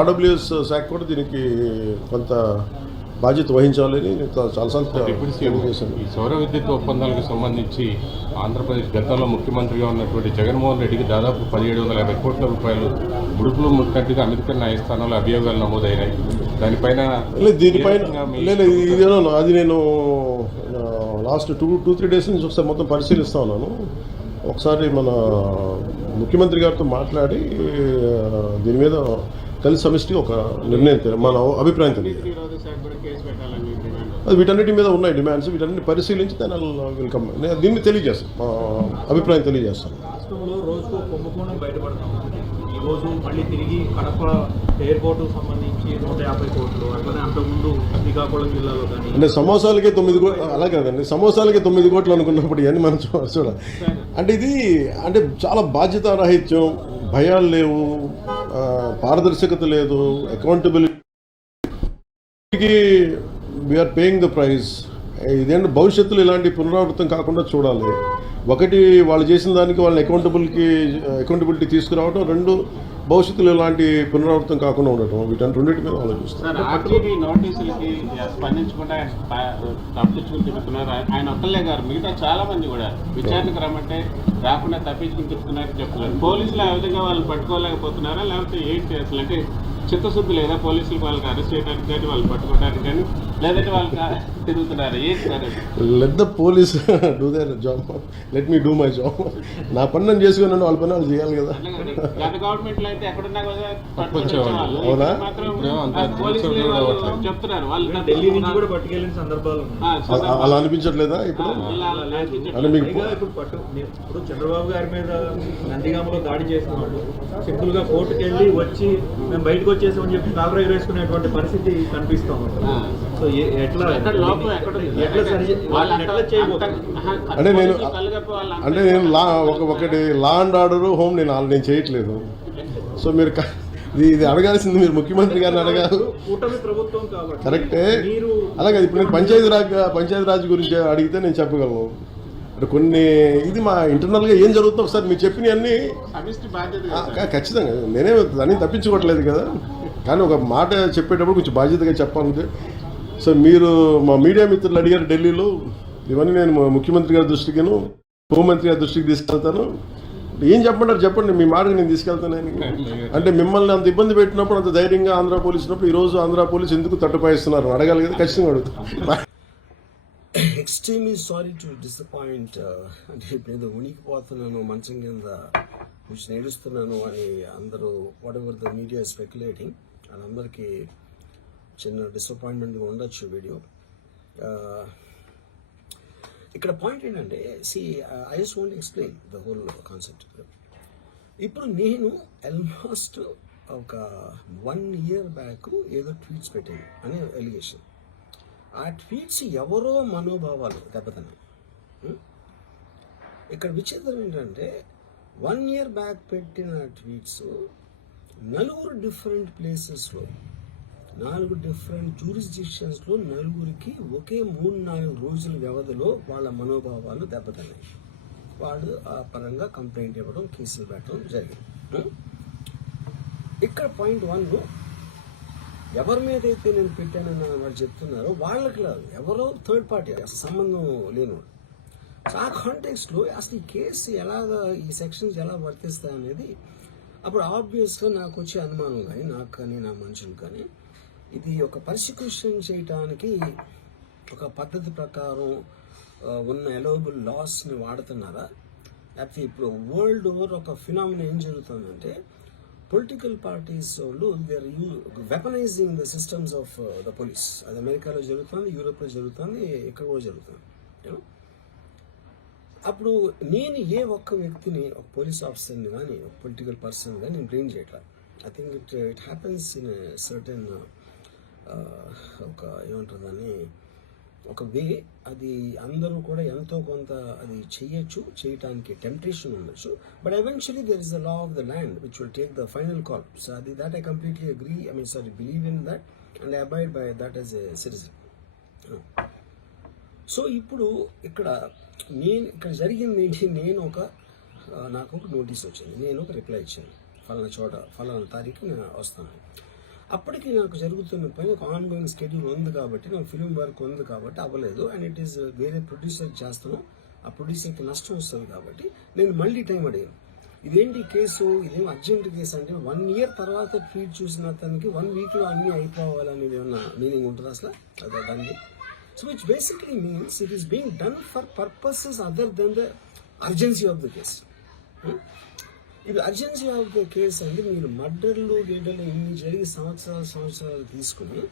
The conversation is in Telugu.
ఆర్డబ్ల్యూఎస్ శాఖ కూడా దీనికి కొంత బాధ్యత వహించాలని చాలాసార్లు చేశాను. ఈ సౌర విద్యుత్ ఒప్పందాలకు సంబంధించి ఆంధ్రప్రదేశ్ గతంలో ముఖ్యమంత్రిగా ఉన్నటువంటి జగన్మోహన్ రెడ్డికి దాదాపు 1750 కోట్ల రూపాయలు ముడుపులు ముట్టినట్టుగా అమెరికన్ న్యాయస్థానంలో అభియోగాలు నమోదైనాయి. దీనిపైన అది నేను లాస్ట్ 2-3 డేస్ నుంచి ఒకసారి మొత్తం పరిశీలిస్తా ఉన్నాను. ఒకసారి మన ముఖ్యమంత్రి గారితో మాట్లాడి దీని మీద కలిసి సమిష్టి ఒక నిర్ణయం మన అభిప్రాయం తెలియదు. అది వీటన్నిటి మీద ఉన్నాయి డిమాండ్స్, వీటన్నిటి పరిశీలించి దాని వెల్కమ్ దీన్ని తెలియజేస్తాను, మా అభిప్రాయం తెలియజేస్తాను. రాష్ట్రంలో రోజుకు కుంభకోణం బయటపడతాం. ఈరోజు మళ్ళీ తిరిగి కడప ఎయిర్పోర్టుకు సంబంధించి 150 కోట్లు, అట్లనే అంతకుముందు శ్రీకాకుళం జిల్లాలో కానీ అంటే సమోసాలకే 9 కోట్లు, అలా కాదండి, సమోసాలకే 9 కోట్లు అనుకున్నప్పుడు ఇవన్నీ మనం చూడాలి. అంటే ఇది అంటే చాలా బాధ్యతారాహిత్యం, భయాలు లేవు, పారదర్శకత లేదు, అకౌంటబిలిటీకి వీఆర్ పేయింగ్ ద ప్రైజ్. ఇదేంటి భవిష్యత్తులో ఇలాంటి పునరావృతం కాకుండా చూడాలి. ఒకటి వాళ్ళు చేసిన దానికి వాళ్ళని అకౌంటబిలిటీ తీసుకురావడం, 2 భవిష్యత్తులో ఇలాంటి పునరావృతం కాకుండా ఉండటం, వీటన్ని రెండింటి మీద ఆలోచిస్తారు. నోటీసులకి స్పందించకుండా తప్పించుకుని తిప్పుతున్నారు. ఆయన ఒక్కలే గారు, మిగతా చాలా మంది కూడా విచారణకు రమ్మంటే రాకుండా తప్పించుకుని తిప్పుతున్నారని చెప్తున్నారు. పోలీసులు ఆ విధంగా వాళ్ళు పట్టుకోలేకపోతున్నారా, లేకపోతే ఏంటి అసలు? అంటే చిత్తశుద్ధి లేదా పోలీసులు వాళ్ళకి అరెస్ట్ చేయడానికి కానీ వాళ్ళు పట్టుకోవడానికి కానీ, లేదంటే వాళ్ళకి తిరుగుతున్నారు? ఏంటి sir? Let the police do their job, let me do my job. నా పని నేను చేసుకున్నాను, వాళ్ళ పని వాళ్ళు చేయాలి కదా. గత గవర్నమెంట్లో అయితే ఎక్కడున్నా అవునా? చెప్తున్నారు వాళ్ళు ఢిల్లీ నుంచి కూడా పట్టుకెళ్ళిన సందర్భాలు అలా అనిపించట్లేదా ఇప్పుడు? అంటే మీకు ఇప్పుడు చంద్రబాబు గారి మీద నందిగామలో దాడి చేసిన వాళ్ళు సింపుల్ గా కోర్టుకు వెళ్ళి వచ్చి మేము బయటకు వచ్చేసామని చెప్పి కాలర ఎగరేసుకునేటువంటి పరిస్థితి కనిపిస్తాం. సో ఎట్లా అంటే నేను ఒకటి లా అండ్ ఆర్డర్ హోమ్ నేను చేయట్లేదు. సో మీరు ఇది అడగాల్సింది మీరు ముఖ్యమంత్రి గారిని అడగాలి. కూటమి ప్రభుత్వం కాబట్టి కరెక్టే. అలాగే ఇప్పుడు నేను పంచాయతీ రాజ్ గురించి అడిగితే నేను చెప్పగలను. అంటే కొన్ని ఇది మా ఇంటర్నల్గా ఏం జరుగుతుందో ఒకసారి మీరు చెప్పినవన్నీ ఖచ్చితంగా నేనే దాన్ని తప్పించుకోవట్లేదు కదా, కానీ ఒక మాట చెప్పేటప్పుడు కొంచెం బాధ్యతగా చెప్పాలంటే. సో మీరు మా మీడియా మిత్రులు అడిగారు ఢిల్లీలో, ఇవన్నీ నేను ముఖ్యమంత్రి గారి దృష్టికిను హోంమంత్రి గారి దృష్టికి తీసుకెళ్తాను. ఏం చెప్పంటారు చెప్పండి, మీ మాటకి నేను తీసుకెళ్తానని. అంటే మిమ్మల్ని అంత ఇబ్బంది పెట్టినప్పుడు, అంత ధైర్యంగా ఆంధ్ర పోలీసు ఉన్నప్పుడు ఈరోజు ఆంధ్ర పోలీసు ఎందుకు తట్టుపాయిస్తున్నారు అడగాలి కదా, ఖచ్చితంగా అడుగుతాను. Extremely sorry to disappoint. అంటే ఇప్పుడు ఉనికిపోతున్నాను, మంచం కింద కొంచెం నేడుస్తున్నాను అని అందరూ what ever the media speculating, వాళ్ళందరికీ చిన్న డిసప్పాయింట్మెంట్గా ఉండొచ్చు వీడియో. ఇక్కడ పాయింట్ ఏంటంటే, I just want explain the whole concept. ఇప్పుడు నేను ఆల్మోస్ట్ ఒక 1 year బ్యాక్ ఏదో ట్వీట్స్ పెట్టాను అనే ఎలిగేషన్. ఆ ట్వీట్స్ ఎవరో మనోభావాలు దెబ్బతిన్నాయి. ఇక్కడ విచిత్రం ఏంటంటే 1 year బ్యాక్ పెట్టిన ట్వీట్స్ 4 డిఫరెంట్ ప్లేసెస్లో, 4 డిఫరెంట్ జ్యూరిస్డిక్షన్స్లో 4కి ఒకే 3-4 రోజుల వ్యవధిలో వాళ్ళ మనోభావాలు దెబ్బతిన్నాయి. వాళ్ళు ఆ పరంగా కంప్లైంట్ ఇవ్వడం, కేసులు పెట్టడం జరిగింది. ఇక్కడ పాయింట్ 1, ఎవరి మీద అయితే నేను పెట్టానని వాడు చెప్తున్నారో వాళ్ళకి లేదు, ఎవరో థర్డ్ పార్టీ, అసలు సంబంధం లేనివాడు. సో ఆ కాంటెక్స్లో అసలు ఈ కేసు ఎలాగా, ఈ సెక్షన్స్ ఎలా వర్తిస్తాయి అనేది అప్పుడు ఆబ్వియస్గా నాకు వచ్చే అనుమానం కానీ, నాకు కానీ నా మనుషులు కానీ, ఇది ఒక పర్సిక్యూషన్ చేయడానికి ఒక పద్ధతి ప్రకారం ఉన్న ఎలవబుల్ లాస్ని వాడుతున్నారా, లేకపోతే ఇప్పుడు వరల్డ్ ఓవర్ ఒక ఫినామినా ఏం జరుగుతుందంటే, పొలిటికల్ పార్టీస్ వాళ్ళు they are weaponizing the systems of the police. అది అమెరికాలో జరుగుతుంది, యూరోప్లో జరుగుతుంది, ఇక్కడ కూడా జరుగుతుంది. అప్పుడు నేను ఏ ఒక్క వ్యక్తిని, ఒక పోలీస్ ఆఫీసర్ని కానీ, ఒక పొలిటికల్ పర్సన్ కానీ నేను బ్లేమ్ చేయట్లేదు. I think it happens in certain ఒక ఏమంటారు దాన్ని, ఒక వే. అది అందరూ కూడా ఎంతో కొంత అది చేయటానికి టెంప్టేషన్ ఉండొచ్చు. But eventually there is the law of the land which will take the final call. So అది that I completely agree, believe in that and I abide by that as a citizen. So ఇప్పుడు ఇక్కడ జరిగింది ఏంటి, నాకు ఒక నోటీస్ వచ్చింది, నేను ఒక రిప్లై ఇచ్చాను, ఫలానా చోట ఫలానా తారీఖు నేను వస్తాను. అప్పటికి నాకు జరుగుతున్న పని ఒక ఆన్గోయింగ్ స్కెడ్యూల్ ఉంది కాబట్టి, నాకు ఫిల్మ్ వర్క్ ఉంది కాబట్టి అవ్వలేదు. అండ్ ఇట్ ఈస్ వేరే ప్రొడ్యూసర్ చేస్తాను, ఆ ప్రొడ్యూసర్కి నష్టం వస్తుంది కాబట్టి నేను మళ్ళీ టైం అడిగాను. ఇదేంటి కేసు, ఇదేం అర్జెంట్ కేసు అంటే 1 year తర్వాత ట్వీట్ చూసిన అతనికి 1 week లో అన్ని అయిపోవాలనేది ఏమన్నా మీనింగ్ ఉంటుంది అసలు దానికి? So which basically means it is being done for purposes other than the urgency of the case. ఇది అర్జెన్సీ ఆఫ్ ద కేసు అంటే మీరు మర్డర్లు గేటర్లు ఇన్ని జరిగి సంవత్సరాలు తీసుకుని